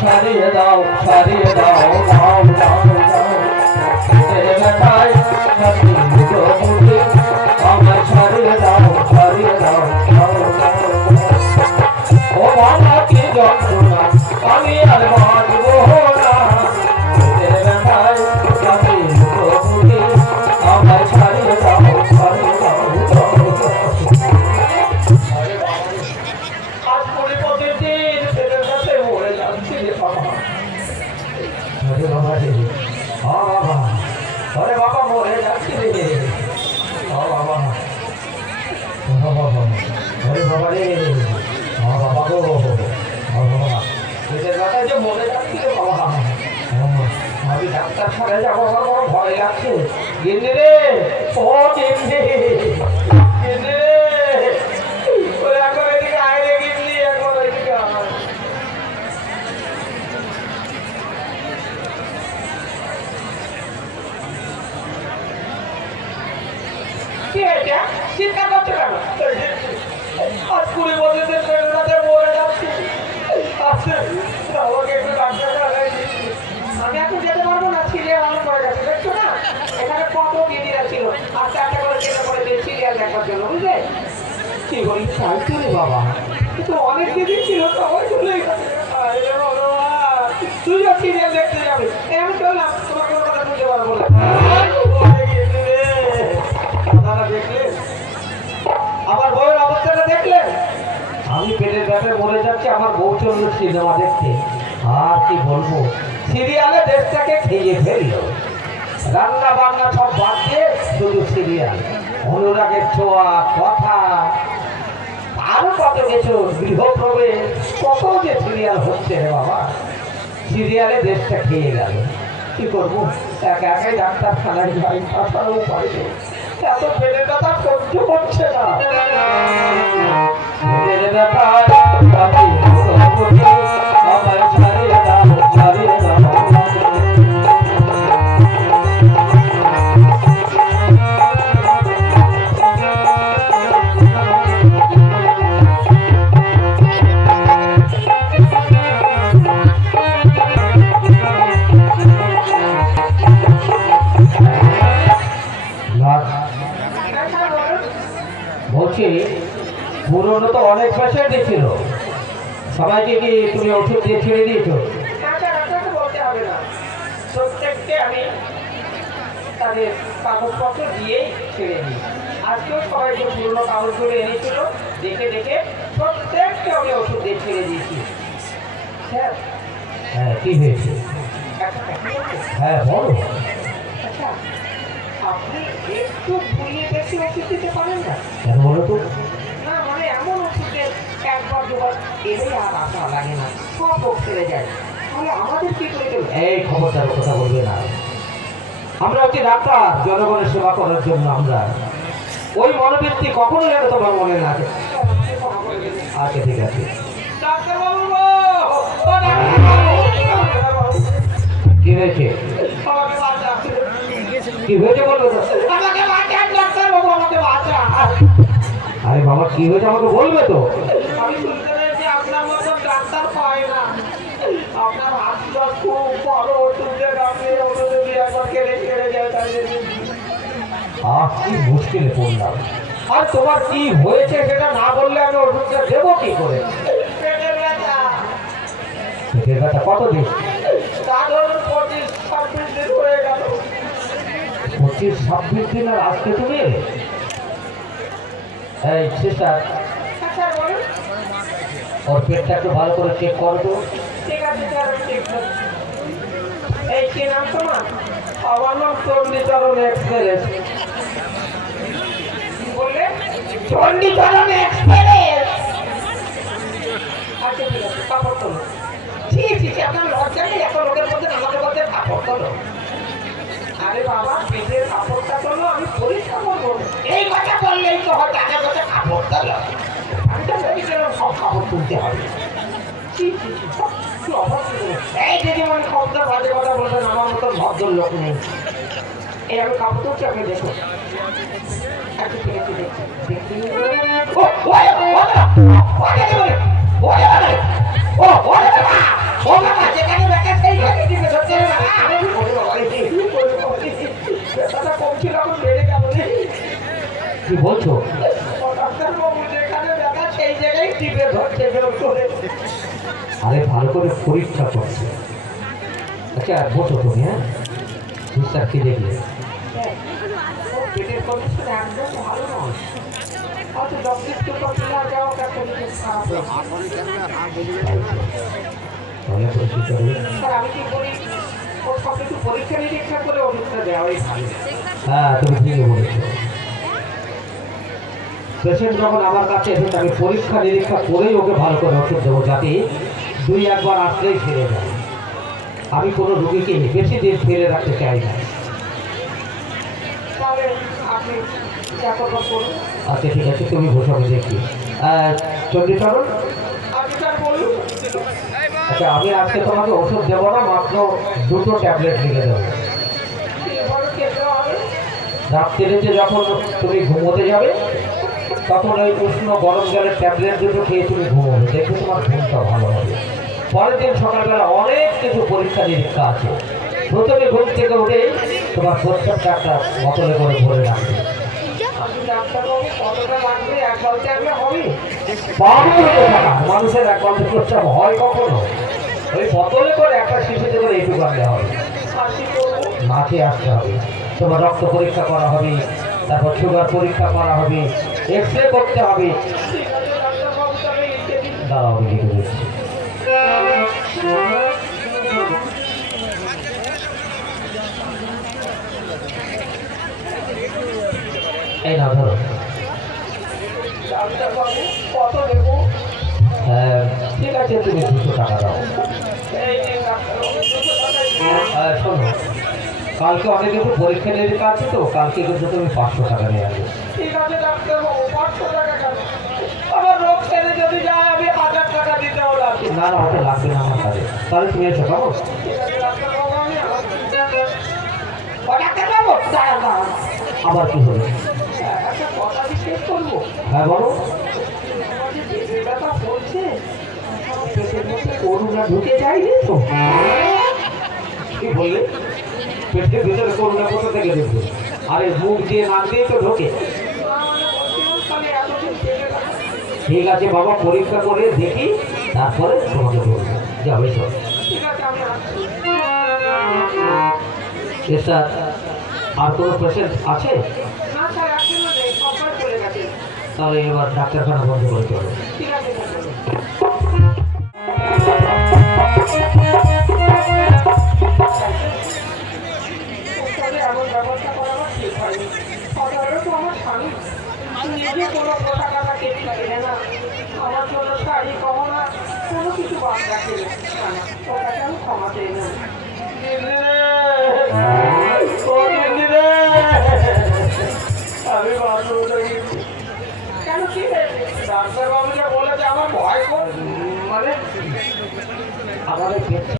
সারিয়ে দাও সারিয়ে দাও চিন্তা করছ কেন? আজ কুড়ি বছরের প্রেরণাতে মরে যাচ্ছি। আচ্ছা আমাকে একটু ডাক্তার আমি এখন যেতে পারব না সিরিয়াল অন করে গেছে দেখছ না এখানে কত দিদিরা ছিল আর করে সিরিয়াল বুঝলে? কি তো বাবা। অনেক ছিল তুইও সিরিয়াল দেখতে আমি আমার বউয়ের অবস্থাটা আমি পেটের ব্যাপে মরে যাচ্ছি, আমার বউ চলল সিনেমা দেখতে। আর কি বলব? সিরিয়ালে দেশটাকে খেয়ে ফেলল। রান্না বান্না সব বাদ দিয়ে শুধু সিরিয়াল অনুরাগের ছোঁয়া, কথা। আরও কত কিছু গৃহপ্রবেশ কত যে সিরিয়াল হচ্ছে রে বাবা। সিরিয়ালে দেশটা খেয়ে গেল। কি করব? একা একাই ডাক্তারখানায় যাই তাছাড়া উপায় এত পেটের ব্যথা সহ্য করছে না। পেটের ব্যথা অনেক ছিল। সবাইকে কি তুমি ওষুধ দিয়ে ছেড়ে দিয়েছ? বলতে হবে না। প্রত্যেককে আমি তাদের কাগজপত্র দিয়েই ছেড়ে দিই। আজকেও সবাই যে পুরনো কাগজগুলো এনেছিল দেখে দেখে প্রত্যেককে আমি ওষুধ দিয়ে ছেড়ে দিয়েছি। স্যার? হ্যাঁ কি হয়েছে? হ্যাঁ বলো। আচ্ছা আপনি একটু ঘুরিয়ে দেখে ওষুধ দিতে পারেন না? কেন বলো তো? এই কথা আমরা হচ্ছে ডাক্তার, জনগণের সেবা করার জন্য আমরা। ওই মনোবৃত্তি কখনো যেন তোমার মনে না আচ্ছা ঠিক আছে! কি হয়েছে? কি হয়েছে বলবে আরে বাবা কি হয়েছে আমাকে বলবে তো? আহ কি মুশকিলে পড়লাম। আর তোমার কি হয়েছে সেটা না বললে আমি ওষুধটা দেবো কি করে? পেটের ব্যথা। পেটের কত দিন তা ধরুন পঁচিশ ছাব্বিশ দিন আর আজকে তুমি? এই সিস্টার ওর পেটটা একটু ভালো করে চেক করো তো। ঠিক আছে স্যার ঠিক এই কি নাম তোমার? আমার নাম চণ্ডীচরণ এক্সপ্রেস। বললে? চণ্ডীচরণ এক্সপ্রেস। আচ্ছা ঠিক আছে কাপড় তোলো। ঠিক ঠিক আপনার লজ্জা নেই এত লোকের মধ্যে আমাদের মধ্যে কাপড় তোলো। আরে বাবা পেটের কাপড়টা তোলো আমি পরিষ্কার করব। এই কথা বললেই তো হয় টাকা কথা কাপড় তোলো আমি তো ভেবেছিলাম সব কাপড় তুলতে হবে ছি, ছি, ছি, সব কি অবাক হয়ে গেলো। এই দিদিমণি বাজে কথা বলবেন আমার মতো ভদ্র লোক নেই এই আমি কাপড় তুলছি আপনি দেখুন আচ্ছা দেখছি দেখছি ও জোর করে আরে ভালো করে পরীক্ষা করছে। আচ্ছা বসো তুমি হ্যাঁ? মিস্টার কি দেখলে? কি হ্যাঁ তুমি ঠিকই বলেছ। পেশেন্ট যখন আমার কাছে এসে তাকে পরীক্ষা নিরীক্ষা করেই ওকে ভালো করে ওষুধ দেবো যাতে দুই একবার আসলেই ফিরে যায়। আমি কোনো রুগীকে বেশি দিন ফিরে রাখতে চাই না। আচ্ছা ঠিক আছে তুমি বসো আমি দেখি আপনি আচ্ছা আমি আজকে তোমাকে ওষুধ দেবো না মাত্র দুটো ট্যাবলেট লিখে দেবো। রাত্রিতে যখন তুমি ঘুমোতে যাবে তখন ওই উষ্ণ গরম জলের ট্যাবলেট দুটো খেয়ে তুমি ঘুমোবে। দেখবে তোমার ঘুমটা ভালো হবে। পরের দিন সকালবেলা অনেক কিছু পরীক্ষা নিরীক্ষা আছে। প্রথমে ঘুম থেকে উঠে তোমার প্রত্যেকটা একটা বোতলে করে ভরে রাখবে। মানুষের এক প্রস্রাব হয় কখনো? ওই বোতলে করে একটা শিশুতে করে আনলে হবে। আর কি করব। না খেয়ে আসতে হবে। তোমার রক্ত পরীক্ষা করা হবে। তারপর সুগার পরীক্ষা করা হবে। এক্স করতে হবে। এই না ধরো। হ্যাঁ, ঠিক আছে তুমি দুশো টাকা দাও। হ্যাঁ, শোনো কালকে অনেক কিছু পরীক্ষা নিরীক্ষা আছে তো কালকে কিন্তু তুমি পাঁচশো টাকা নিয়ে আসবে ঠিক আছে ডাক্তারবাবু পাঁচশো টাকা কেন আমার রোগ সেরে যদি যায় আমি হাজার টাকা দিতেও লাগবে না না ওটা লাগবে না আমার কাছে তাহলে তুমি এসো কেমন আবার কি হলো? হ্যাঁ বলো। তো? বললে? পেটের ভিতরে আরে দিয়ে তো ঢোকে। ঠিক আছে, বাবা, পরীক্ষা করে দেখি তারপরে তোমাকে বলব। যে আমি সব। এসা আর কোনো পেশেন্ট আছে? স্যার তাহলে এবার ডাক্তারখানা বন্ধ করতে চলো আমি কেন কি ডাক্তারবাবু যা বলেছে আমার ভয় কর মানে আমাদের